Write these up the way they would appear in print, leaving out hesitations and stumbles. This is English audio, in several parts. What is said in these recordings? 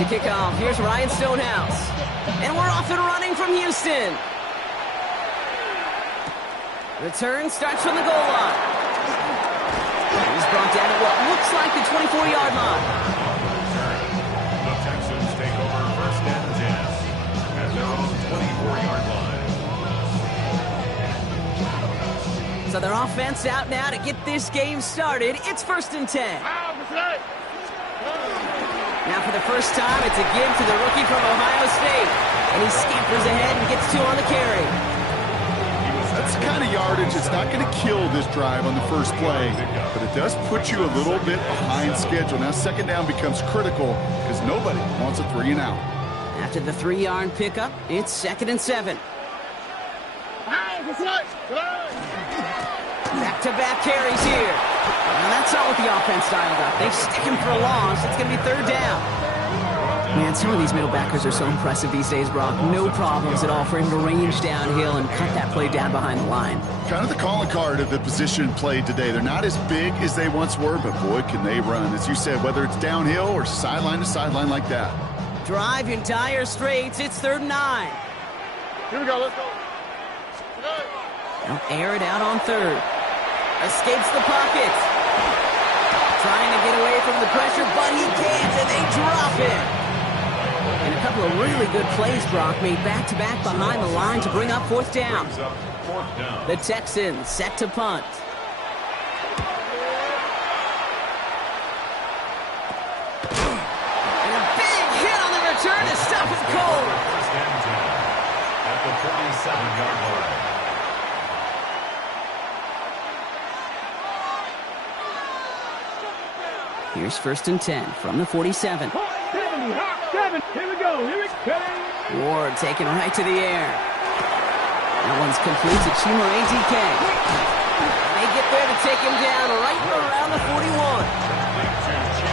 To kick off, here's Ryan Stonehouse. And we're off and running from Houston. Return starts from the goal line. He's brought down at what looks like the 24-yard line. The Texans take over first and 10 at their own 24-yard line. So their offense out now to get this game started. It's first and 10. Now for the first time, it's a give to the rookie from Ohio State. And he scampers ahead and gets 2 on the carry. That's the kind of yardage that's not going to kill this drive on the first play, but it does put you a little bit behind schedule. Now second down becomes critical because nobody wants a 3 and out. After the 3-yard pickup, it's second and 7. Back-to-back carries here. Well, that's not what the offense dialed up. They stick him for a loss. It's going to be third down. Man, some of these middle backers are so impressive these days, Brock. No problems at all for him to range downhill and cut that play down behind the line. Kind of the calling card of the position played today. They're not as big as they once were, but boy, can they run. As you said, whether it's downhill or sideline to sideline like that. Drive in dire straits. It's third and 9. Here we go. Let's go. They'll air it out on third. Escapes the pocket. Trying to get away from the pressure, but he can't, and they drop it. And a couple of really good plays, Brock, made back-to-back behind the line to bring up fourth down. The Texans set to punt. And a big hit on the return to stop it cold. First and 10 at the 47-yard line. Here's first and 10 from the 47. 7, here we go, Ward taken right to the air. That one's complete to Chimere DK. They get there to take him down right around the 41.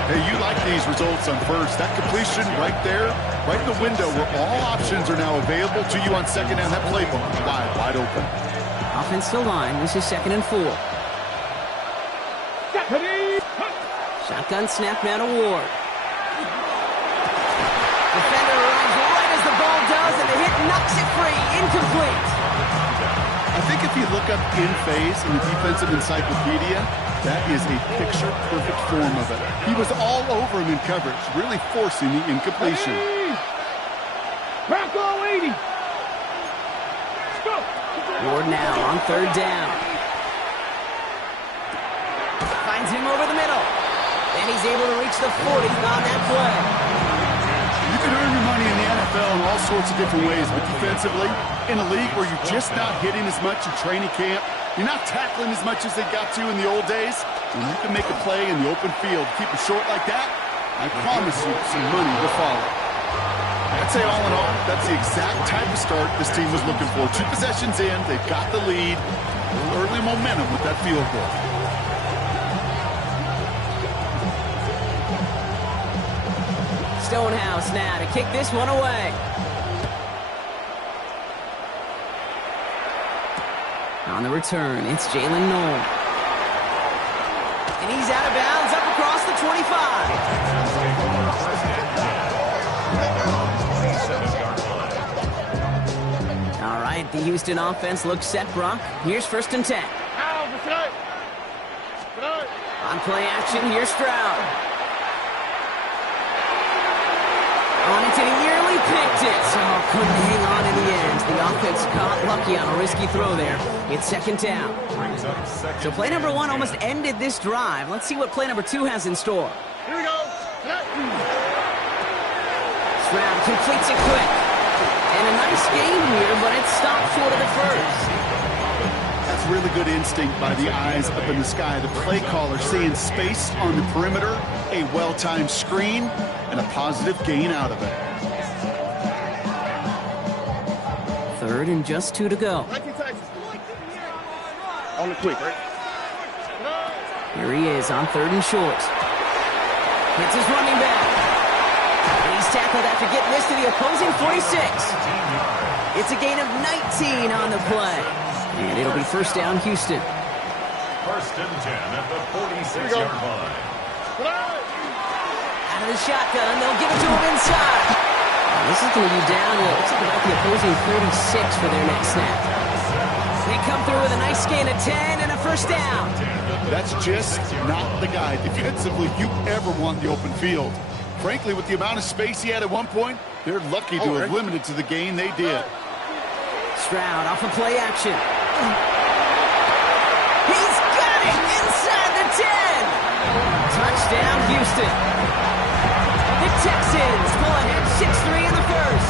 Hey, you like these results on first. That completion right there, right in the window where all options are now available to you on second down. That playbook wide open. Offense to line. This is second and 4. Shotgun snap now to Ward. Defender runs right as the ball does, and the hit knocks it free. Incomplete. I think if you look up in phase in the defensive encyclopedia, that is a picture-perfect form of it. He was all over him in coverage, really forcing the incompletion. Bronco 80. Ward now on third down. Finds him over the middle. And he's able to reach the 40 on that play. You can earn your money in the NFL in all sorts of different ways, but defensively, in a league where you're just not hitting as much in training camp, you're not tackling as much as they got to in the old days, when you can make a play in the open field, keep it short like that, I promise you some money will follow. I'd say all in all, that's the exact type of start this team was looking for. 2 possessions in, they've got the lead, early momentum with that field goal. Stonehouse now to kick this one away. On the return, it's Jalen Noel. And he's out of bounds up across the 25. All right, the Houston offense looks set, Brock. Here's first and 10. On play action, here's Stroud. On it, and he nearly picked it. So couldn't hang on in the end. The offense caught lucky on a risky throw there. It's second down. So play number 1 almost ended this drive. Let's see what play number 2 has in store. Here we go. Stroud completes it quick. And a nice game here, but it's stopped short of the first. That's really good instinct by the eyes up in the sky. The play caller seeing space on the perimeter, a well-timed screen, and a positive gain out of it. Third and just 2 to go. On the quick, right? Here he is on third and short. Hits his running back. And he's tackled after getting this to the opposing 46. It's a gain of 19 on the play. And it'll be first down, Houston. First and 10 at the 46-yard line. Out of the shotgun, they'll give it to him inside. This is going to be down to, looks like about the opposing 36 for their next snap. They come through with a nice gain of 10 and a first down. That's just not the guy defensively you ever want the open field. Frankly, with the amount of space he had at one point, they're lucky to have limited to the gain they did. Stroud off of play action. He's got it inside the 10. Touchdown, Houston. The Texans pull ahead 6-3 in the first.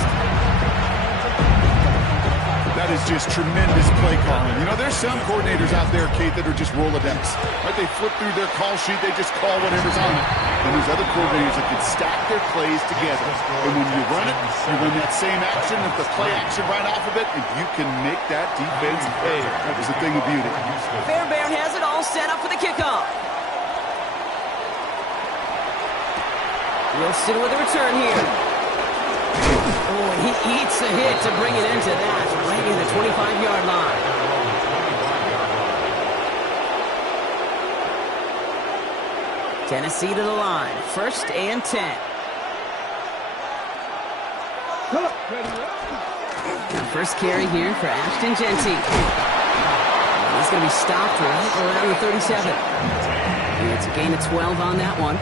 That is just tremendous play calling. You know, there's some coordinators out there, Kate, that are just Rolodex. Right? They flip through their call sheet. They just call whatever's on it. And there's other coordinators that can stack their plays together. And when you run it, you run that same action with the play action right off of it, and you can make that defense pay. That was the thing of beauty. Fairbairn has it all set up for the kickoff. Wilson with a return here. Oh, and he eats a hit to bring it into that, right in the 25-yard line. Tennessee to the line, 1st and 10. First carry here for Ashton Jeanty. He's going to be stopped right around the 37. And it's a gain of 12 on that one.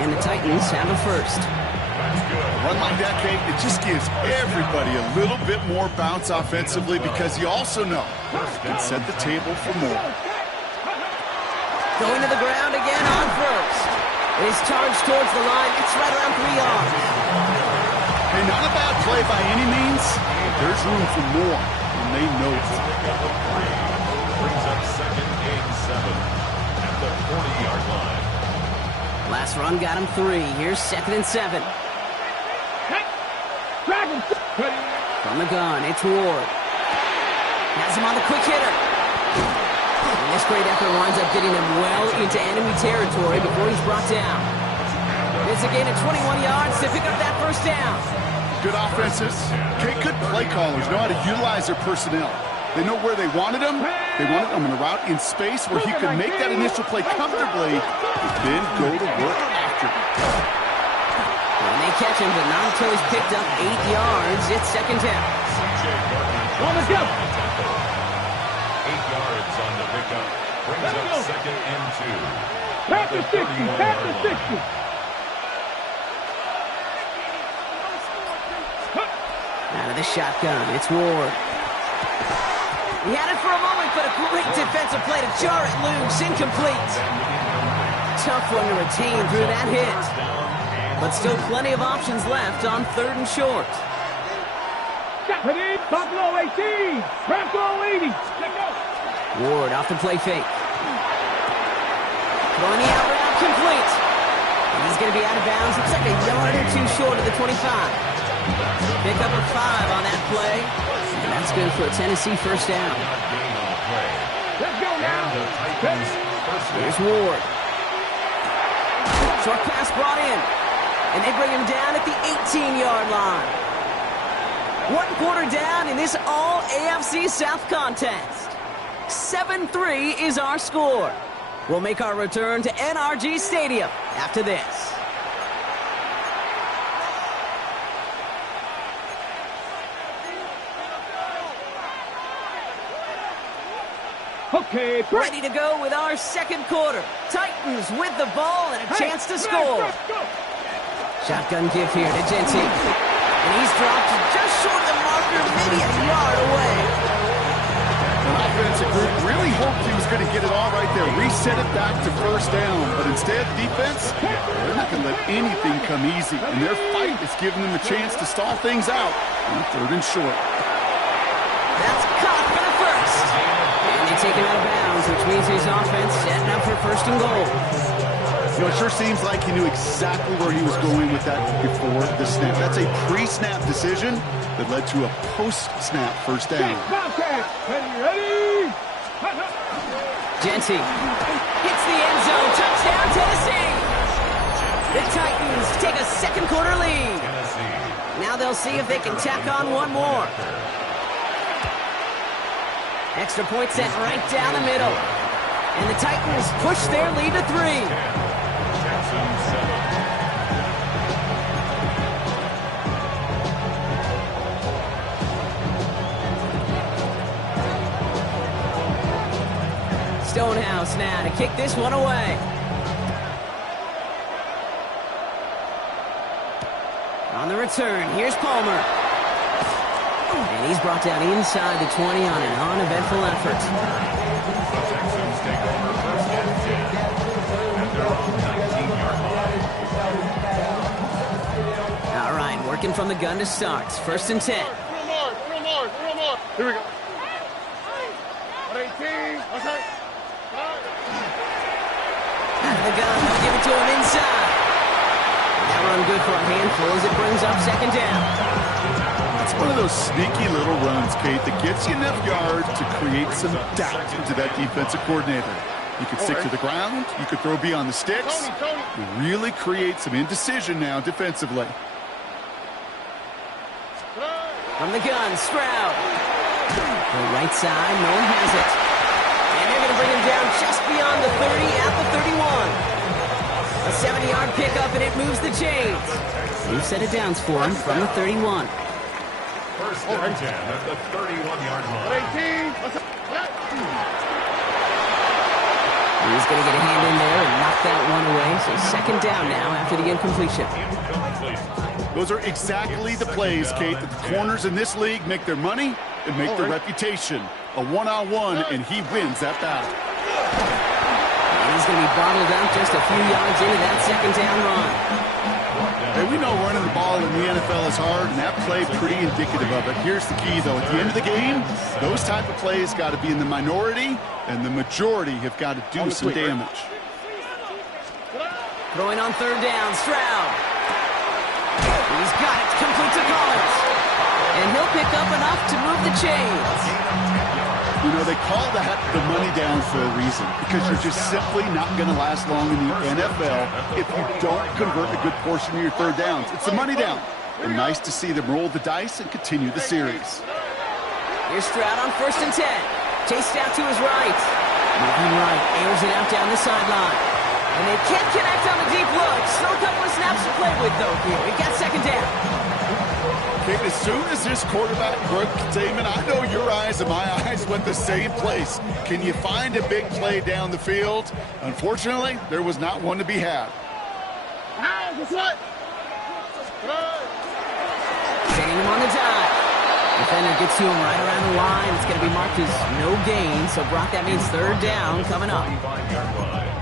And the Titans have a first. A run like that, Kate, it just gives everybody a little bit more bounce offensively because you also know it can set the table for more. Going to the ground again on first. It is charged towards the line. It's right around 3 yards. Hey, not a bad play by any means. There's room for more, and they know it. Brings up 2nd and 7 at the 40-yard line. Last run got him 3. Here's 2nd and 7. From the gun, it's Ward. Has him on the quick hitter. And this great effort winds up getting him well into enemy territory before he's brought down. It's a gain of 21 yards to pick up that first down. Good offenses. Okay, good play callers know how to utilize their personnel. They know where they wanted them. They wanted them in a route in space where he could make that initial play comfortably, but then go to work after it. And they catch him, but not until he's picked up 8 yards. It's 2nd down. On the go. 8 yards on the pickup. Brings up 2nd and 2. Back to 60. Back to 60. Out of the shotgun, it's Ward. He had it for a moment, but a great defensive play to jar it loose. Incomplete. Tough one to retain through that hit. But still plenty of options left on 3rd and short. Buffalo 18. Buffalo 80. Ward off the play fake. Throwing the out route complete. And he's going to be out of bounds. Looks like a yard or 2 short of the 25. Pick up a 5 on that play. And that's good for a Tennessee first down. Let's go now. Here's Ward. Short pass brought in. And they bring him down at the 18-yard line. 1 quarter down in this all-AFC South contest. 7-3 is our score. We'll make our return to NRG Stadium after this. Okay, Ready to go with our 2nd quarter. Titans with the ball and a chance to score. Shotgun give here to Jeanty. And he's dropped just short of the marker, maybe a yard away. The offensive group really hoped he was going to get it all right there, reset it back to first down. But instead, the defense, they're not going to let anything come easy. And their fight is giving them a chance to stall things out on 3rd and short. That's caught for the first. And they take it out of bounds, which means his offense setting up for 1st and goal. You know, it sure seems like he knew exactly where he was going with that before the snap. That's a pre-snap decision that led to a post-snap first down. Ready? Jeanty hits the end zone. Touchdown, Tennessee. The Titans take a 2nd quarter lead. Now they'll see if they can tack on one more. Extra point sent right down the middle. And the Titans push their lead to 3. Stonehouse now to kick this one away. On the return, here's Palmer. And he's brought down inside the 20 on an uneventful effort. The Texans take over first and 10 at their own 19-yard line. All right, working from the gun to start. First and 10. Real more. Here we go. 18. Okay. Out of the gun, they'll give it to him inside. That run good for a handful as it brings up second down. It's one of those sneaky little runs, Kate, that gets you enough yards to create some doubt into that defensive coordinator. You could stick to the ground. You could throw beyond the sticks. You really create some indecision now defensively. From the gun, Stroud. The right side, no one has it. And they're going to bring him down just beyond the 30 at the 31. A 70-yard pickup, and it moves the chains. New set of downs for him from the 31. First and 10 at the 31-yard line. 18. He's going to get a hand in there and knock that one away. So second down now after the incompletion. Those are exactly the plays, Kate, that the corners in this league make their money and make their reputation. A one-on-one, and he wins that battle. And he's going to be bottled out just a few yards into that second down run. Hey, we know running the ball in the NFL is hard, and that play pretty indicative of it. Here's the key, though. At the end of the game, those type of plays got to be in the minority, and the majority have got to do some damage. Throwing on third down, Stroud. He's got it, complete to Collins. And he'll pick up enough to move the chains. You know, they call that the money down for a reason, because you're just simply not going to last long in the NFL if you don't convert a good portion of your third downs. It's the money down. And nice to see them roll the dice and continue the series. Here's Stroud on first and 10. Chased out to his right. Moving right, airs it out down the sideline. And they can't connect on the deep look. Still a couple of snaps to play with, though, here. We've got second down. Kate, as soon as this quarterback broke containment, I know your eyes and my eyes went the same place. Can you find a big play down the field? Unfortunately, there was not one to be had. Setting him on the dive. Defender gets to him right around the line. It's going to be marked as no gain. So, Brock, that means third down coming up.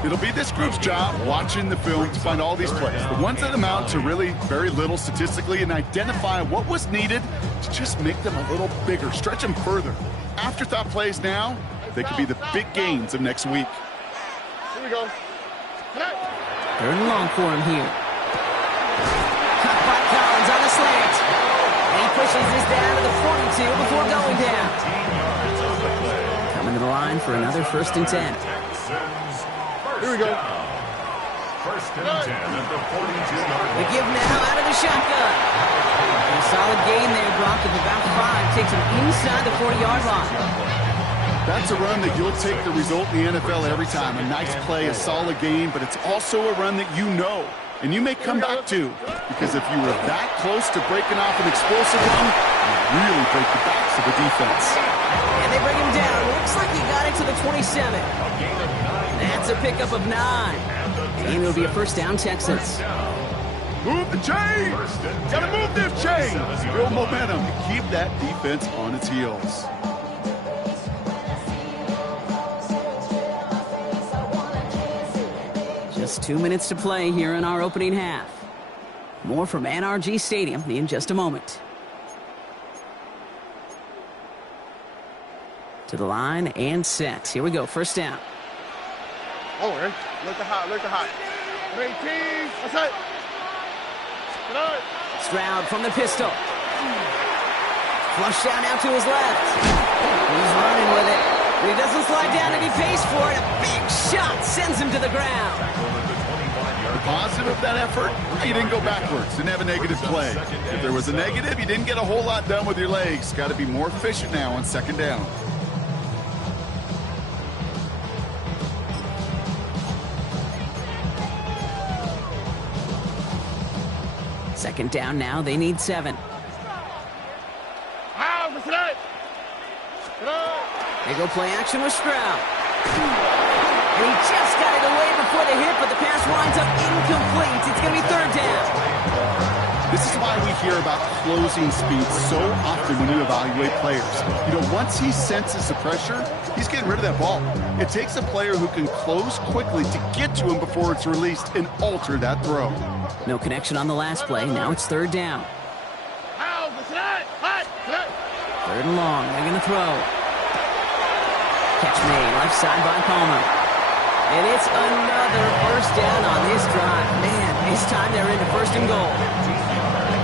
It'll be this group's job watching the film to find all these plays, the ones that amount to really very little statistically, and identify what was needed to just make them a little bigger, stretch them further. Afterthought plays now, they could be the big gains of next week. Here we go. Third and long for him here. Cut by Collins on the slant. And he pushes this down to the 42 before going down. Coming to the line for another first and 10. Here we go. First and 10 at the 42-yard The line. give now out of the shotgun. And a solid gain there, Brock, of about 5. Takes him inside the 40-yard line. That's a run that you'll take the result in the NFL every time. A nice play, a solid game, but it's also a run that you know, and you may come back to, because if you were that close to breaking off an explosive run, you really break the backs of the defense. And they bring him down. Looks like he got it to the 27. That's a pickup of 9. And it'll be a first down, Texans. Move the chain! Gotta move this chain! Build momentum to keep that defense on its heels. Just 2 minutes to play here in our opening half. More from NRG Stadium in just a moment. To the line and set. Here we go, first down. Oh, man. Look hot. 18. That's it. Stroud from the pistol. Flush down out to his left. He's running with it. But he doesn't slide down and he pays for it. A big shot sends him to the ground. The positive of that effort, you didn't go backwards, didn't have a negative play. If there was a negative, you didn't get a whole lot done with your legs. Got to be more efficient now on second down. Second down now, they need 7. They go play action with Stroud. And he just got it away before the hit, but the pass winds up incomplete. It's going to be third down. This is why we hear about closing speed so often when you evaluate players. You know, once he senses the pressure, he's getting rid of that ball. It takes a player who can close quickly to get to him before it's released and alter that throw. No connection on the last play. Now it's third down. Third and long. They're going to throw. Catch made. Left side by Palmer. And it's another first down on this drive. Man, this time they're into first and goal.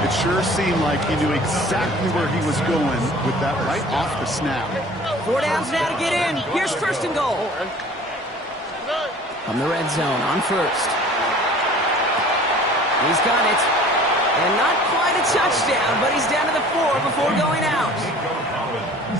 It sure seemed like he knew exactly where he was going with that right off the snap. 4 downs now to get in. Here's first and goal. From the red zone on first. He's got it. And not quite a touchdown, but he's down to the 4 before going out.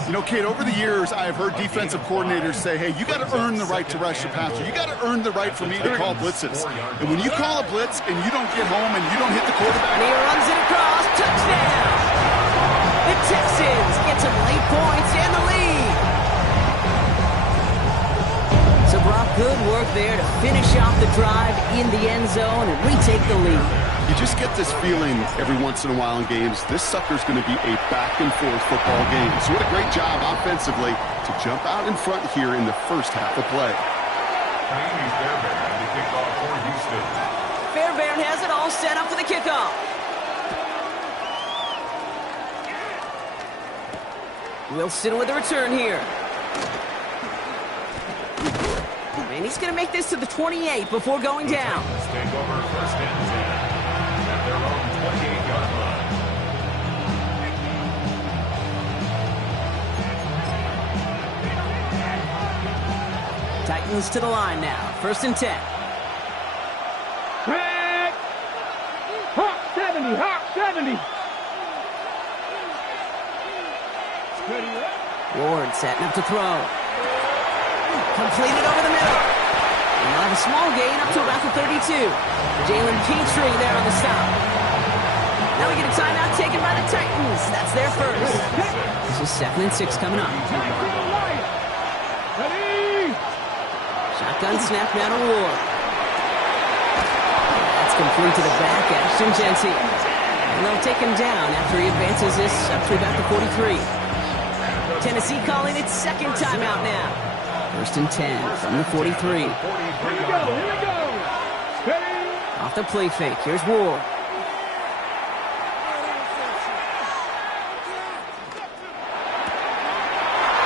You know, Kate, over the years, I have heard defensive coordinators say, hey, you got to earn the right to rush your passer. You got to earn the right for me to call blitzes. And when you call a blitz and you don't get home and you don't hit the quarterback. And he runs it across. Touchdown. The Texans get some late points and the lead. So, Brock, good work there to finish off the drive in the end zone and retake the lead. You just get this feeling every once in a while in games, this sucker's going to be a back-and-forth football game. So what a great job offensively to jump out in front here in the first half of play. Fairbairn has it all set up for the kickoff. Wilson with the return here. And he's going to make this to the 28 before going down. Take over first and 10 at their own 28-yard line. Titans to the line now. First and 10. Hawk 70, Hawk 70. Ward setting up to throw. Completed over the middle. And they'll have a small gain up to about the 32. Jalen Petrie there on the stop. Now we get a timeout taken by the Titans. That's their first. This is 2nd and 6 coming up. Shotgun snap now to Ward. That's complete to the back, Ashton Genty. And they'll take him down after he advances this up to about the 43. Tennessee calling its second timeout now. First and 10 from the 43. Here we go. Off the play fake. Here's Ward.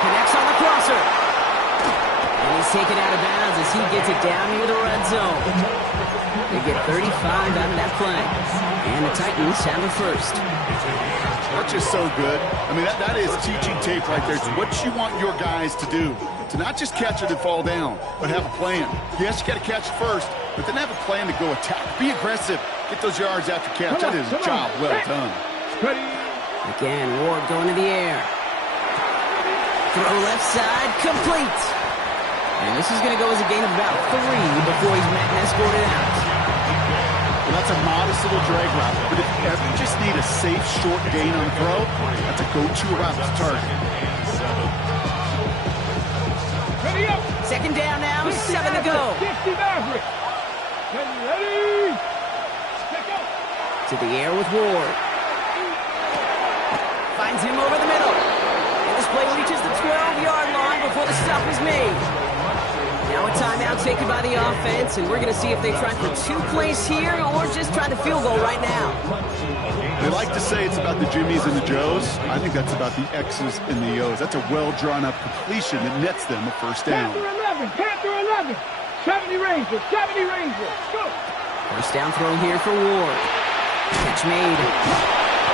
Connects on the crosser. And he's taken out of bounds as he gets it down near the red zone. They get 35 out of that play. And the Titans have a first. That's just so good. I mean, that is teaching tape right there. It's what you want your guys to do. To not just catch it and fall down, but have a plan. Yes, you got to catch it first, but then have a plan to go attack. Be aggressive. Get those yards after catch. That is a job well done. Again, Ward going to the air. Throw left side, complete. And this is going to go as a gain of about 3 before he's met and escorted out. Well, that's a modest little drag route, but if you ever just need a safe, short gain on the throw, that's a go-to route to target. Second down now, 7 to go. To the air with Ward. Finds him over the middle. And this play reaches the 12-yard line before the stop is made. Now a timeout taken by the offense, and we're going to see if they try for 2 plays here or just try the field goal right now. They like to say it's about the Jimmies and the Joes. I think that's about the X's and the O's. That's a well-drawn-up completion that nets them a first down. Panther 11. 70 Rangers. Go. First down throw here for Ward. Catch made.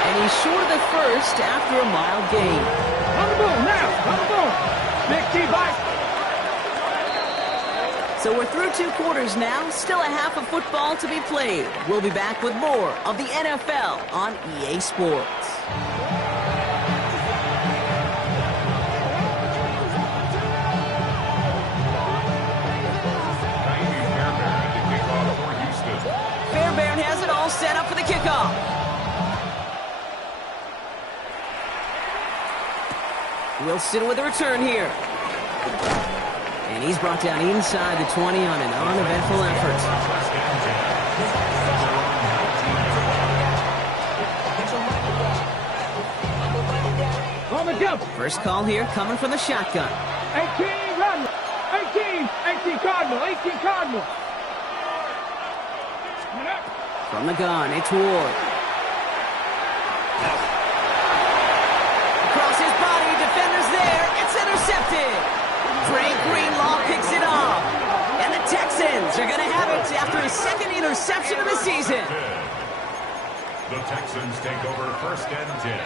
And he's short of the first after a mild gain. On the boom now. On the boom. Big T bike. So we're through 2 quarters now. Still a half of football to be played. We'll be back with more of the NFL on EA Sports. Fairbairn has it all set up for the kickoff. Wilson with a return here. And he's brought down inside the 20 on an uneventful effort. First and 10. On the jump. First call here coming from the shotgun. 18, Cardinal. 18 Cardinal. 18 Cardinal. From the gun, it's Ward. Across his body, defenders there. It's intercepted. Frank Greenlaw picks it off. And the Texans are going to have it after his second interception of the season. The Texans take over first and 10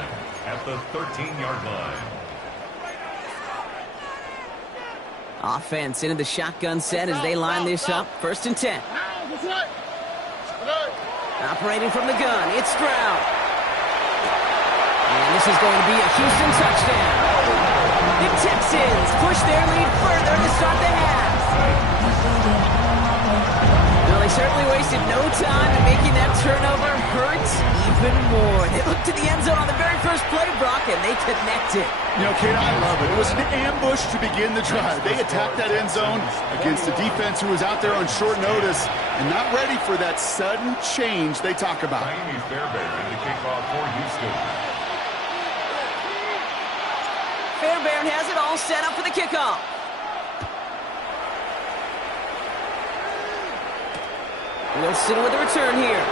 at the 13-yard line. Offense into the shotgun set as they line this up. First and 10. Operating from the gun, it's Stroud. And this is going to be a Houston touchdown. The Texans push their lead further to start the half. Well, they certainly wasted no time in making that turnover hurt even more. They looked to the end zone on the very first play, Brock, and they connected. You know, Kate, I love it. It was an ambush to begin the drive. They attacked that end zone against a defense who was out there on short notice and not ready for that sudden change they talk about. Miami Fairbairn to kick off for Houston. Fairbairn has it all set up for the kickoff. Wilson with the return here.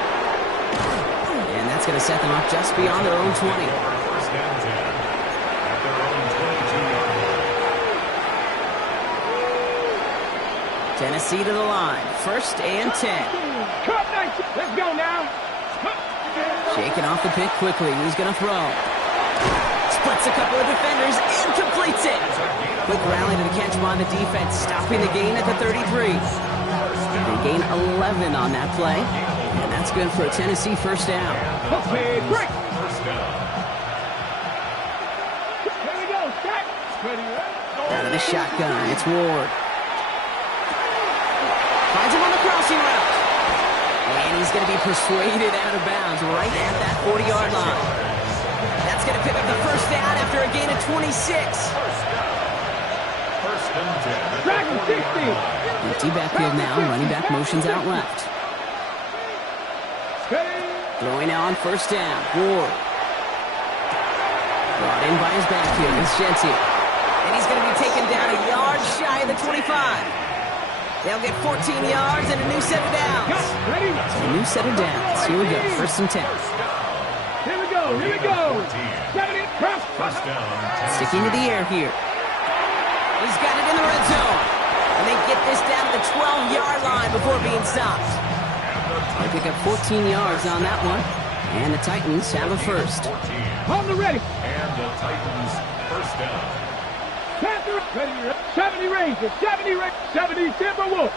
And that's going to set them up just beyond their own 20. First and 10 at their own 22-yard line. Tennessee to the line. First and 10. Let's go now. Shaking off the pick quickly. He's going to throw. Splits a couple of defenders and completes it. Quick rally to the catch by the defense, stopping the gain at the 33. They gain 11 on that play. And that's good for a Tennessee first down. Okay, break. First down. Here we go. Stack. Out of the shotgun, it's Ward. Finds him on the crossing route. And he's going to be persuaded out of bounds right at that 40-yard line. That's going to pick up the first down after a gain of 26. First and 10. Dragon 60. Empty backfield now, running back motions out left. Throwing now on first down, Ward. Brought in by his backfield, it's Gentry. And he's going to be taken down a yard shy of the 25. They'll get 14 yards and a new set of downs. So a new set of downs. Here we go, first and 10. Here we go. Here we go. 70. First down. Sticking to the air here. He's got it in the red zone. And they get this down to the 12-yard line before being stopped. They pick up 14 yards on that one. And the Titans have a first. 14. On the ready. And the Titans first down. Panther. 70 Rangers. 70 Timberwolves.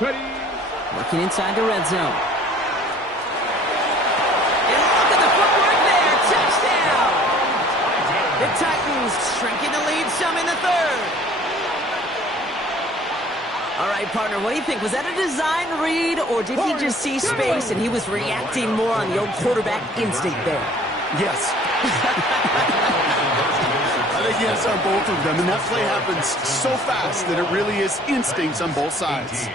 Ready. Working inside the red zone. And look at the footwork there. Touchdown. The Titans shrinking the lead some in the third. All right, partner, what do you think? Was that a design read, or did he just see space and he was reacting more on the old quarterback instinct there? Yes. I think yes on both of them, and that play happens so fast that it really is instincts on both sides.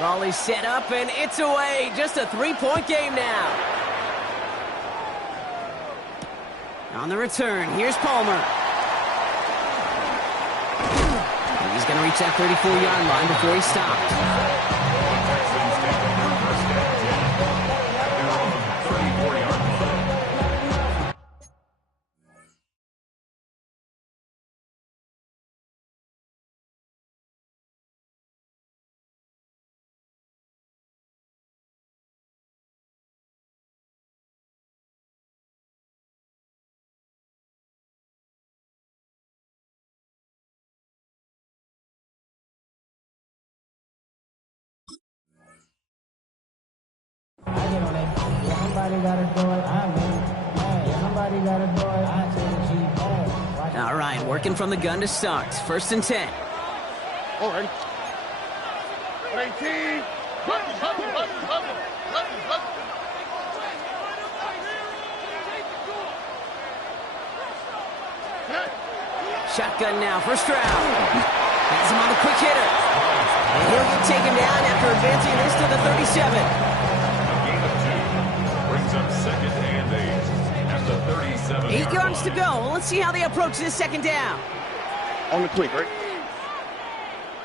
Ball is set up, and it's away. Just a three-point game now. On the return, here's Palmer. He's going to reach that 34-yard line before he stopped. All right, working from the gun to start. First and 10. All right. 18. Shotgun now for Stroud. Has him on the quick hitter. And he'll get taken down after advancing this to the 37. A gain of 2 brings up second and 8 at the 37. 8 yards to go. Well, let's see how they approach this second down. On the quick, right?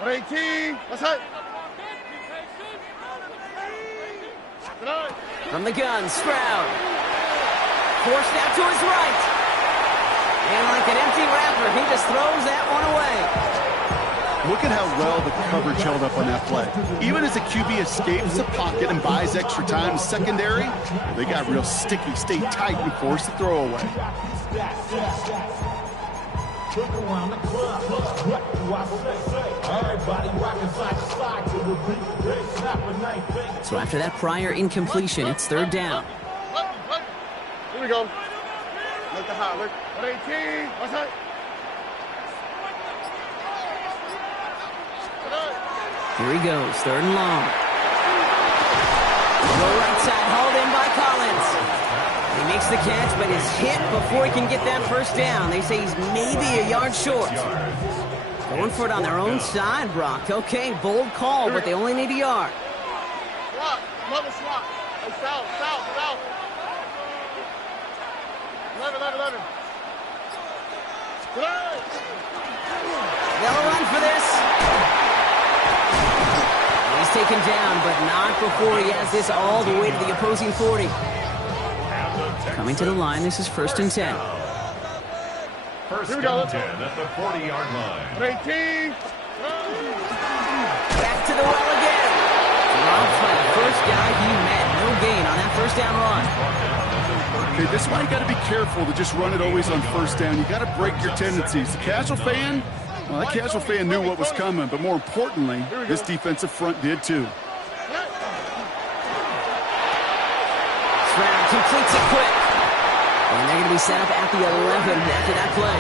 18. Let's hit. From the gun, Stroud. Forced out to his right. And like an empty wrapper, he just throws that one away. Look at how well the coverage held up on that play. Even as a QB escapes the pocket and buys extra time secondary, they got real sticky, stayed tight, and forced the throw away. So after that prior incompletion, it's third down. Here we go. Look the high. Look. 18. Let's hit. Here he goes, third and long. Go right side, hauled in by Collins. He makes the catch, but is hit before he can get that first down. They say he's maybe a yard short. Going for it on their own side, Brock. Okay, bold call, but they only need a yard. Swap. Another swap. Hey, south. 11. They'll run for this. He's taken down, but not before he has this all the way to the opposing 40. Coming to the line, this is first and 10. First and 10 at the 40-yard line. 18. Back to the well again. Robbed by the first guy he met. No gain on that first down run. Okay, this is why you got to be careful to just run it always on first down. You got to break your tendencies. The casual fan, well, that casual fan knew what was coming, but more importantly, this defensive front did too. Stroud completes it quick. And they're going to be set up at the 11 after that play.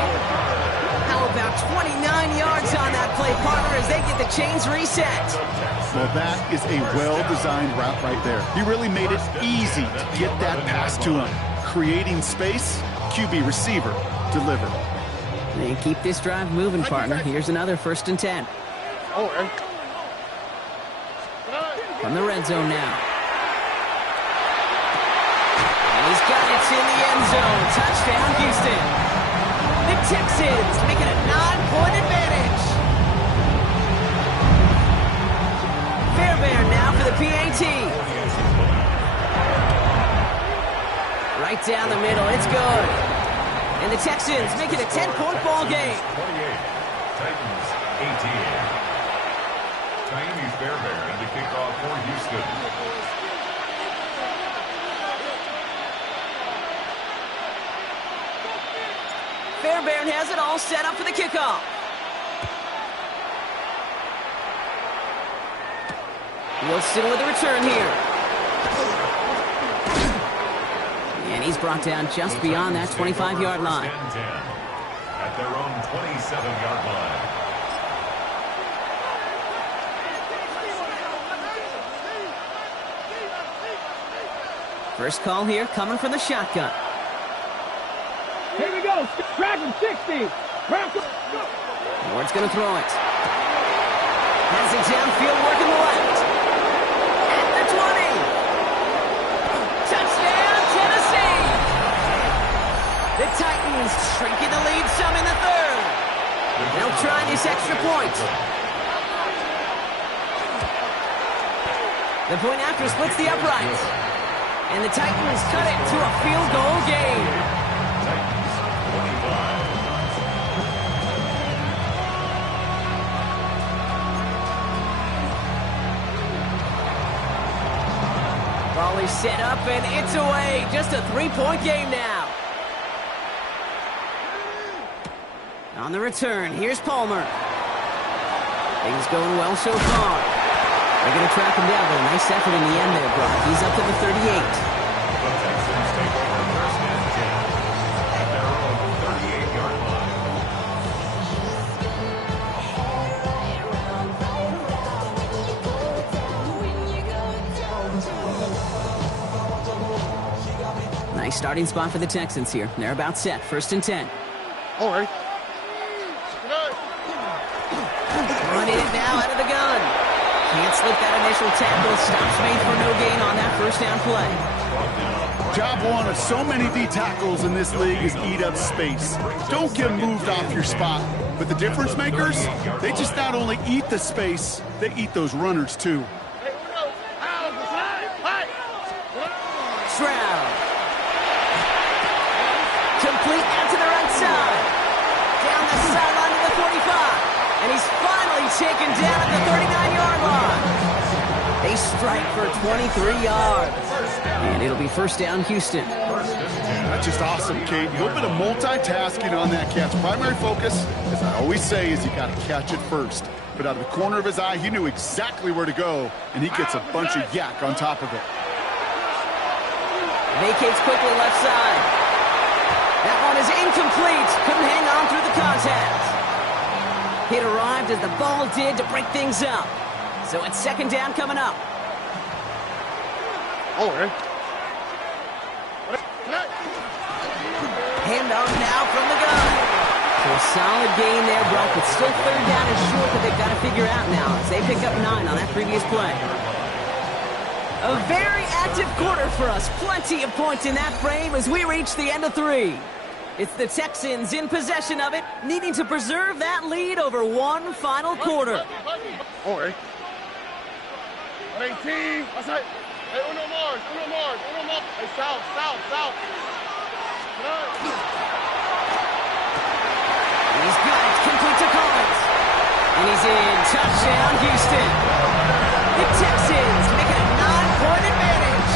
How about 29 yards on that play, partner, as they get the chains reset? Well, that is a well-designed route right there. He really made it easy to get that pass to him. Creating space, QB receiver, deliver. They keep this drive moving, partner. Here's another first and 10. From the red zone now. And he's got it in the end zone. Touchdown, Houston. The Texans make it a 9-point advantage. Fairbairn now for the PAT. Right down the middle. It's good. And the Texans make it a 10-point ball game. 28. Titans 18. Tiny Fairbairn to kick off for Houston. Fairbairn has it all set up for the kickoff. Wilson with a return here. And he's brought down just beyond that 25-yard line. At their own 27-yard line. First call here coming from the shotgun. Here we go. Track him 60. Ward's going to throw it. Has it downfield, working the left. At the 20. Touchdown, Tennessee. The Titans shrinking the lead some in the third. They'll try this extra point. The point after splits the uprights. And the Titans cut it to a field goal game. Titans 25. Ball is set up and it's away. Just a 3-point game now. On the return, here's Palmer. Things going well so far. They're going to track him down, but a nice effort in the end there, Brock. He's up to the 38. The Texans take over first and 10 at their own 38-yard line. Nice starting spot for the Texans here. They're about set. First and 10. All right. slip that initial tackle. Stops made for no gain on that first down play. Job one of so many D tackles in this league is eat up space. Don't get moved off your spot. But the difference makers, they just not only eat the space, they eat those runners too. Stroud. Complete out to the right side. Down the sideline to the 45. And he's finally taken down at the 39-yard line. They strike for 23 yards. And it'll be first down, Houston. That's just awesome, Kate. A little bit of multitasking on that catch. Primary focus, as I always say, is you got to catch it first. But out of the corner of his eye, he knew exactly where to go, and he gets a bunch of yak on top of it. Vacates quickly left side. That one is incomplete. Couldn't hang on through the contact. It arrived as the ball did to break things up. So it's second down coming up. Hand off now from the gun. So a solid gain there, Brock, but still third down and short that they've got to figure out now as they pick up 9 on that previous play. A very active quarter for us. Plenty of points in that frame as we reach the end of 3. It's the Texans in possession of it, needing to preserve that lead over one final quarter. 18. Outside. Hey, uno more. Hey, south. He's got it. Complete to Collins. And he's in. Touchdown, Houston. The Texans make it a 9-point advantage.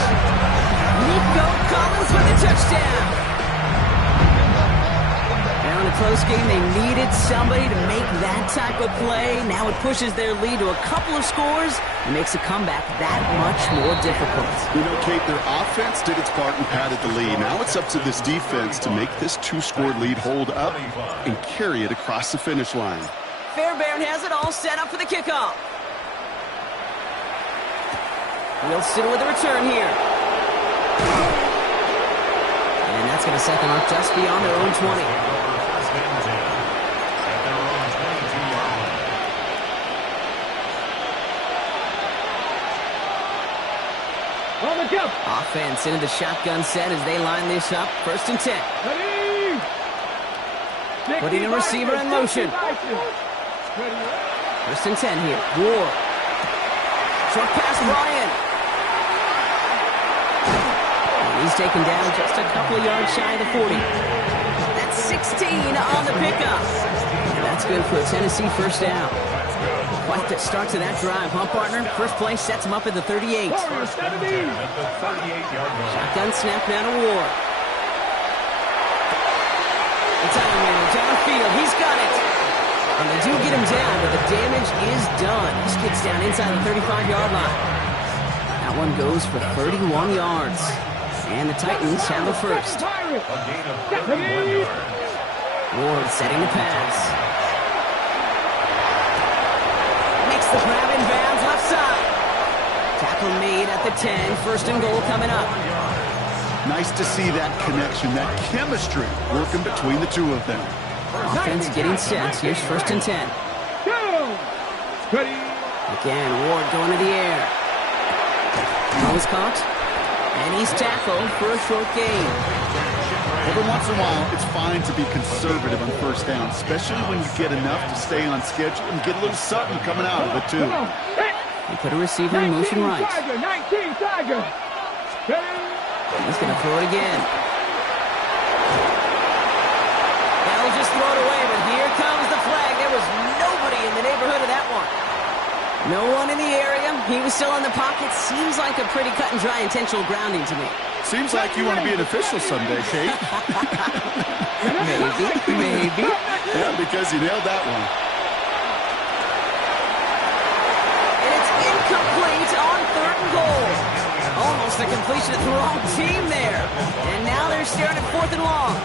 Nico Collins with a touchdown. Now in a close game, they needed somebody to make that type of play. Now it pushes their lead to a couple of scores and makes a comeback that much more difficult. You know, Kate, their offense did its part and padded the lead. Now it's up to this defense to make this 2-score lead hold up and carry it across the finish line. Fairbairn has it all set up for the kickoff. Wilson with a return here. And that's going to set them up just beyond their own 20. Offense into the shotgun set as they line this up. First and 10. Putting a receiver in motion. First and 10 here. Ward. Short pass, Ryan. And he's taken down just a couple of yards shy of the 40. That's 16 on the pickup. That's good for a Tennessee first down. Quite the start to that drive, huh, partner? First play sets him up at the 38. Shotgun snap down to Ward. It's Ironman downfield. He's got it. And they do get him down, but the damage is done. This gets down inside the 35-yard line. That one goes for 31 yards. And the Titans have the first. Ward setting the pass. The grab in bounds left side. Tackle made at the 10. First and goal coming up. Nice to see that connection, that chemistry working between the two of them. Offense getting set. Here's first and 10. Again, Ward going to the air. Throw is caught. And he's tackled for a short gain. Every once in a while, it's fine to be conservative on first down, especially when you get enough to stay on schedule and get a little something coming out of it, too. They put a receiver in motion right. He's going to throw it again. They'll just throw it away, but here comes the flag. There was nobody in the neighborhood of that one. No one in the area. He was still in the pocket. Seems like a pretty cut and dry intentional grounding to me. Seems like you want to be an official someday, Kate. Maybe. Yeah, because you nailed that one. And it's incomplete on third and goal. Almost a completion of the wrong team there. And now they're staring at fourth and long.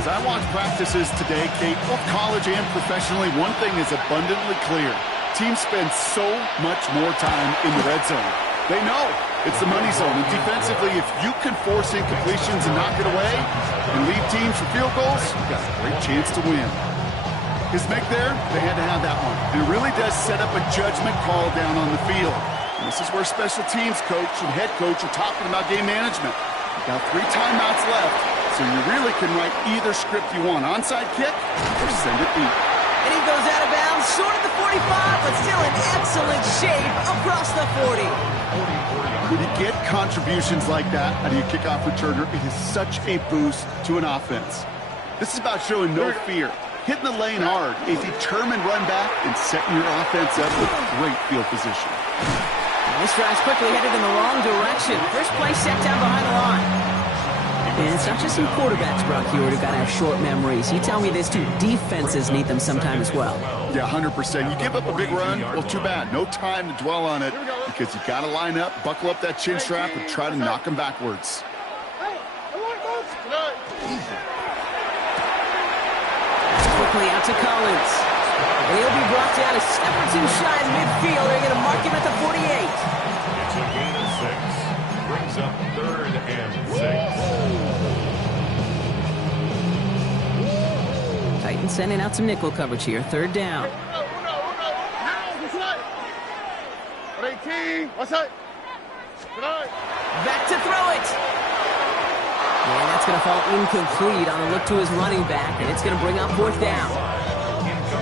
As I watch practices today, Kate, both college and professionally, one thing is abundantly clear. Teams spend so much more time in the red zone. They know it's the money zone. And defensively, if you can force incompletions and knock it away and lead teams for field goals, you've got a great chance to win. His make there, they had to have that one. And it really does set up a judgment call down on the field. And this is where special teams coach and head coach are talking about game management. You've got 3 timeouts left, so you really can write either script you want. Onside kick or send it deep. And he goes out of bounds, short of the 45, but still in excellent shape across the 40. When you get contributions like that out of your kickoff returner, it is such a boost to an offense. This is about showing no fear, hitting the lane hard, a determined run back, and setting your offense up with great field position. This drive's quickly headed in the wrong direction. First play set down behind the line. And it's not just some quarterbacks, Brock, here who got to have short memories. You tell me this too, defenses need them sometime as well. Yeah, 100%. You give up a big run, well, too bad. No time to dwell on it because you got to line up, buckle up that chin strap, and try to knock them backwards. Quickly out to Collins. And he'll be brought down a step or two shy in midfield. They're going to mark him at the 48. It's a gain of 6. Brings up 3rd and 6. Titans sending out some nickel coverage here. 3rd down. Back to throw it. And that's going to fall incomplete on a look to his running back, and it's going to bring up 4th down.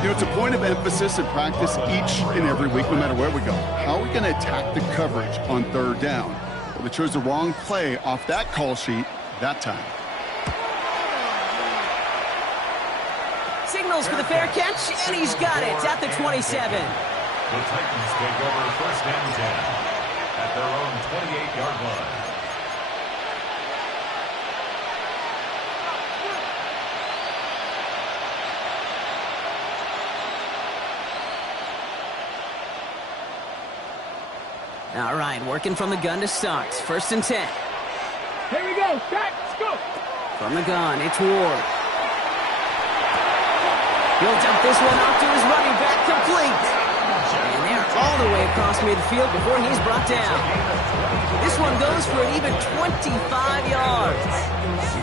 You know, it's a point of emphasis in practice each and every week, no matter where we go. How are we going to attack the coverage on 3rd down? Well, they chose the wrong play off that call sheet that time. Signals for the fair catch, and he's got it at the 27. The Titans take over 1st and 10 at their own 28-yard line. All right, working from the gun to start. 1st and 10. Here we go. Back. Let's go. From the gun, it's Ward. He'll dump this one off to his running back, complete. And they're all the way across midfield before he's brought down. This one goes for an even 25 yards.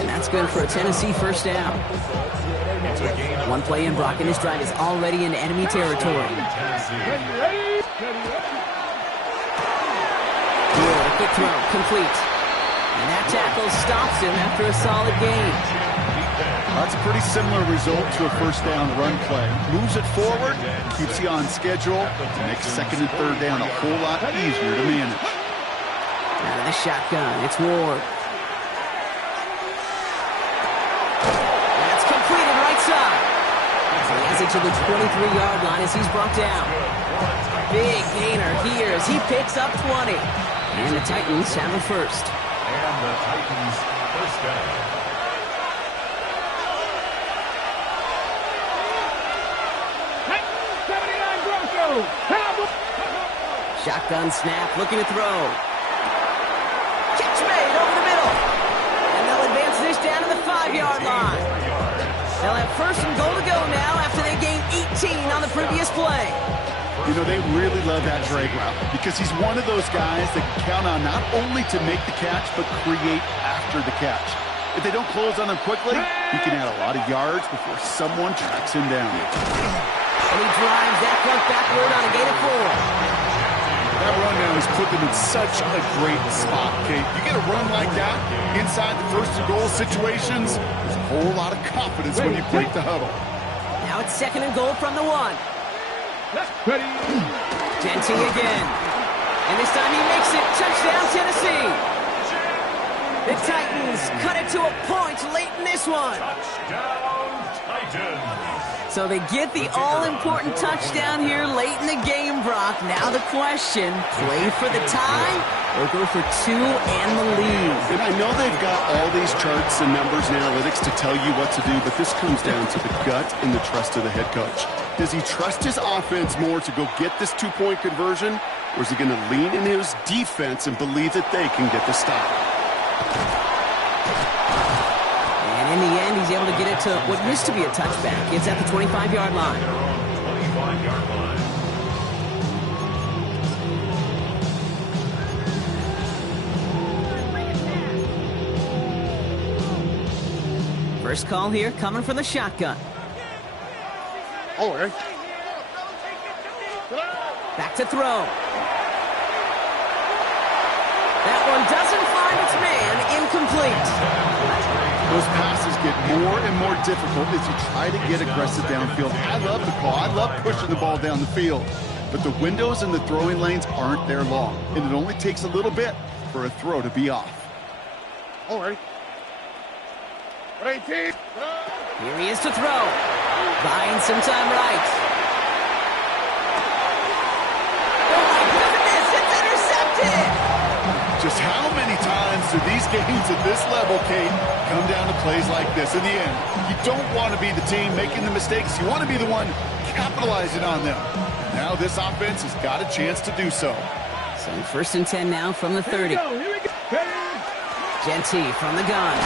And that's good for a Tennessee 1st down. One play in, Brock, and this drive is already in enemy territory. Good, a quick throw, complete. And that tackle stops him after a solid gain. That's a pretty similar result to a 1st down run play. Moves it forward, keeps you on schedule, makes 2nd and 3rd down a whole lot easier to manage. Out of the shotgun, it's Ward. That's completed right side. He has it to the 23-yard line as he's brought down. Big gainer here as he picks up 20. And the Titans have a 1st. And the Titans 1st down. Shotgun snap, looking to throw. Catch made over the middle. And they'll advance this down to the 5-yard line. They'll have 1st and goal to go now after they gained 18 on the previous play. You know, they really love that drag route because he's one of those guys that can count on not only to make the catch, but create after the catch. If they don't close on him quickly, he can add a lot of yards before someone tracks him down. And he drives that front backward on a gain of 4. That run now has put them in such a great spot, Kate. You get a run like that inside the 1st and goal situations, there's a whole lot of confidence when you break the huddle. Now it's 2nd and goal from the 1. Ready. Genty again. And this time he makes it. Touchdown, Tennessee. The Titans cut it to a point late in this one. Touchdown, Titans. So they get the all-important touchdown here late in the game, Brock. Now the question, play for the tie or go for 2 and the lead? And I know they've got all these charts and numbers and analytics to tell you what to do, but this comes down to the gut and the trust of the head coach. Does he trust his offense more to go get this 2-point conversion, or is he going to lean in his defense and believe that they can get the stop? And in the end, he's able to get it to what used to be a touchback. It's at the 25-yard line. 25-yard line. First call here coming from the shotgun. Oh, okay. Back to throw. That one doesn't find its man. Incomplete. Those passes get more and more difficult as you try to get aggressive downfield. I love the call. I love pushing the ball down the field. But the windows in the throwing lanes aren't there long, and it only takes a little bit for a throw to be off. All right. 18. Here he is to throw. Buying some time right. Oh my goodness, it's intercepted! Just how many times do these games at this level, Kate, come down to plays like this? In the end, you don't want to be the team making the mistakes. You want to be the one capitalizing on them. Now this offense has got a chance to do so. So 1st and 10 now from the 30. Here we go. Genty from the gun.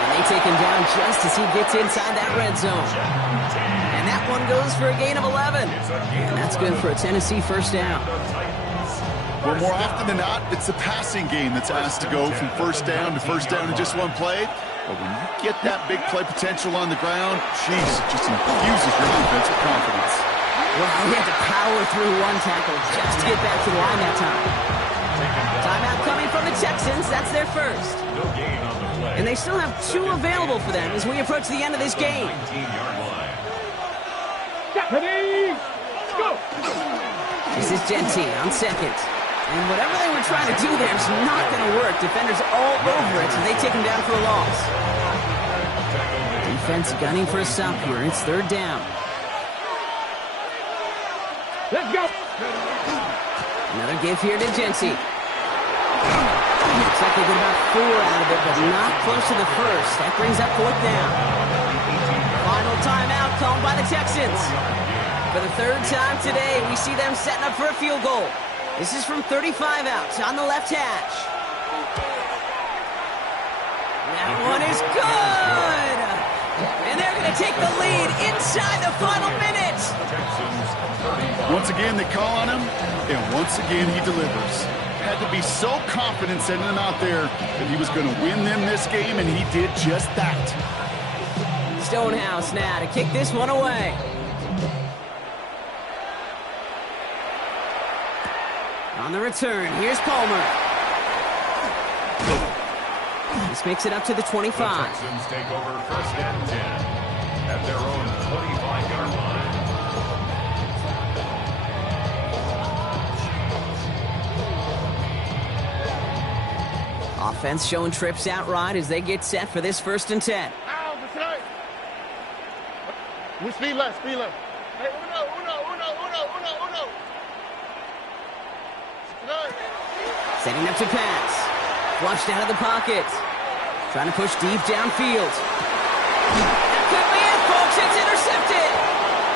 And they take him down just as he gets inside that red zone. And that one goes for a gain of 11. And that's good for a Tennessee first down. Well, more often than not, it's the passing game that's asked to go from first down in just one play. But when you get that big play potential on the ground, geez, it just infuses your defense with confidence. Well, he had to power through one tackle just to get back to the line that time. Timeout coming from the Texans. That's their first. And they still have 2 available for them as we approach the end of this game. Ready, go. This is Genty on second. And whatever they were trying to do there is not going to work. Defenders all over it, so they take him down for a loss. Defense gunning for a stop here. It's 3rd down. Let's go. Another give here to Genty. Looks like they get about 4 out of it, but not close to the first. That brings up 4th down. Final timeout called by the Texans. For the 3rd time today, we see them setting up for a field goal. This is from 35 out on the left hash. That one is good! And they're going to take the lead inside the final minute. Once again, they call on him, and once again, he delivers. Had to be so confident sending him out there that he was going to win them this game, and he did just that. Stonehouse now to kick this one away. On the return, here's Palmer. This makes it up to the 25. The Texans take over 1st and 10 at their own 25-yard line. Offense showing trips out right as they get set for this 1st and 10. We speed left, speed left. Hey, uno. Setting up to pass. Flushed out of the pocket. Trying to push deep downfield. That could be it, folks. It's intercepted.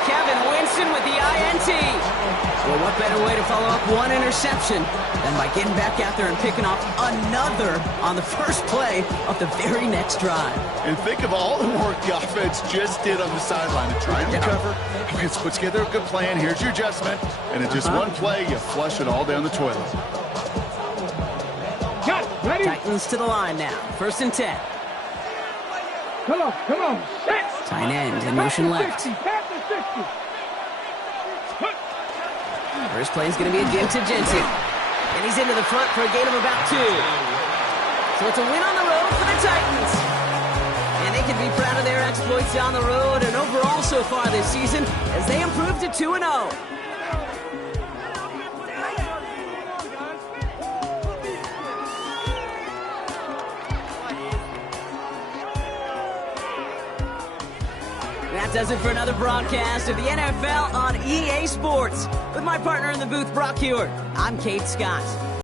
Kevin Winston with the INT. Well, what better way to follow up one interception than by getting back out there and picking off another on the first play of the very next drive. And think of all the work the offense just did on the sideline to try and recover. Let's put together a good plan. Here's your adjustment. And in just one play, you flush it all down the toilet. Got it. Ready? Titans to the line now. 1st and 10. Come on. Set. Tight end in motion left. 60, pass to 60. First play is going to be a give to Genty. And he's into the front for a gain of about 2. So it's a win on the road for the Titans. And they can be proud of their exploits on the road and overall so far this season as they improved to 2-0. That does it for another broadcast of the NFL on EA Sports. With my partner in the booth, Brock Hewitt, I'm Kate Scott.